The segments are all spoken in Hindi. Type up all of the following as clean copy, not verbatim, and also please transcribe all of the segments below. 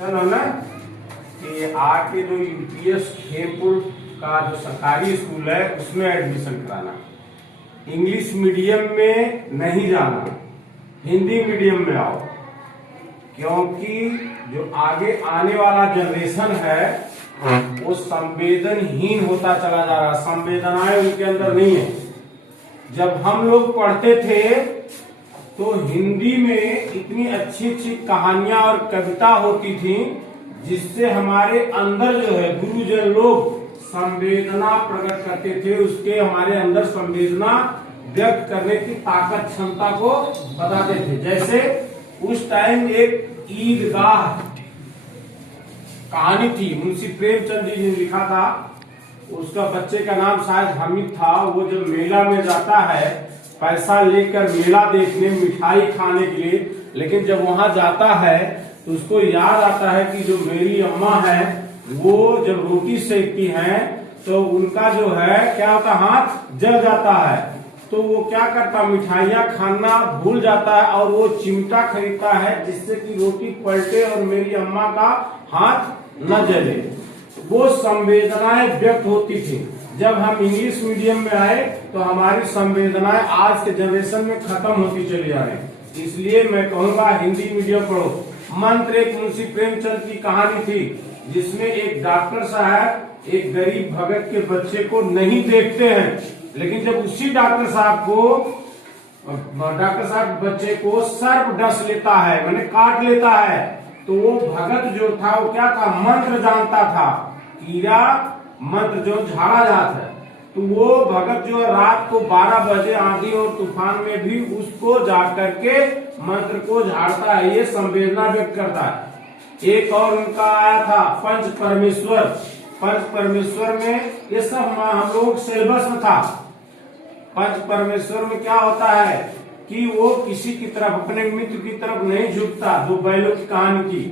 चलो ना कि आके जो यूपीएस खेमपुर का जो सरकारी स्कूल है उसमें एडमिशन कराना। इंग्लिश मीडियम में नहीं जाना, हिंदी मीडियम में आओ, क्योंकि जो आगे आने वाला जनरेशन है वो संवेदनहीन होता चला जा रहा है। संवेदनाएं उनके अंदर नहीं है। जब हम लोग पढ़ते थे तो हिंदी में इतनी अच्छी अच्छी कहानियां और कविता होती थी जिससे हमारे अंदर जो है गुरुजन लोग संवेदना प्रकट करते थे, उसके हमारे अंदर संवेदना व्यक्त करने की ताकत क्षमता को बताते थे। जैसे उस टाइम एक ईदगाह कहानी थी, मुंशी प्रेमचंद जी ने लिखा था। उसका बच्चे का नाम शायद हामिद था। वो जब मेला में जाता है पैसा लेकर मेला देखने, मिठाई खाने के लिए, लेकिन जब वहां जाता है तो उसको याद आता है कि जो मेरी अम्मा है वो जब रोटी सेकती हैं तो उनका जो है क्या होता, हाथ जल जाता है। तो वो क्या करता, मिठाइयाँ खाना भूल जाता है और वो चिमटा खरीदता है जिससे कि रोटी पलटे और मेरी अम्मा का हाथ न जले। वो संवेदनाएं व्यक्त होती थी। जब हम इंग्लिश मीडियम में आए तो हमारी संवेदनाएं आज के जनरेशन में खत्म होती चली जा रही। इसलिए मैं कहूँगा हिंदी मीडियम पढ़ो। मंत्र एक मुंशी प्रेमचंद की कहानी थी जिसमें एक डॉक्टर साहब एक गरीब भगत के बच्चे को नहीं देखते हैं, लेकिन जब उसी डॉक्टर साहब बच्चे को सर्प डस लेता है, मैंने काट लेता है, तो वो भगत जो था वो क्या था, मंत्र जानता था, कीड़ा मंत्र जो झाड़ा जाता है। तो वो भगत जो रात को 12 बजे आंधी और तूफान में भी उसको जाकर के मंत्र को झाड़ता है। ये संवेदना व्यक्त करता है। एक और उनका आया था पंच परमेश्वर। पंच परमेश्वर में ये सब हम लोग सिलेबस में था। पंच परमेश्वर में क्या होता है कि वो किसी की तरफ, अपने मित्र की तरफ नहीं झुकता। जो बैलों की कहानी थी,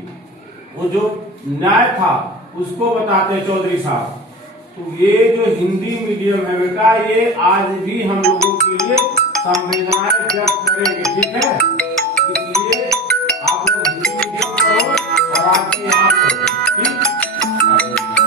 वो जो न्याय था उसको बताते चौधरी साहब। तो ये जो हिंदी मीडियम है बेटा, ये आज भी हम लोगों के लिए संवेदनाएं व्यक्त करेंगे, ठीक है। इसलिए आप लोग हिंदी मीडियम पढ़ो और आपकी यहाँ पढ़ो, ठीक।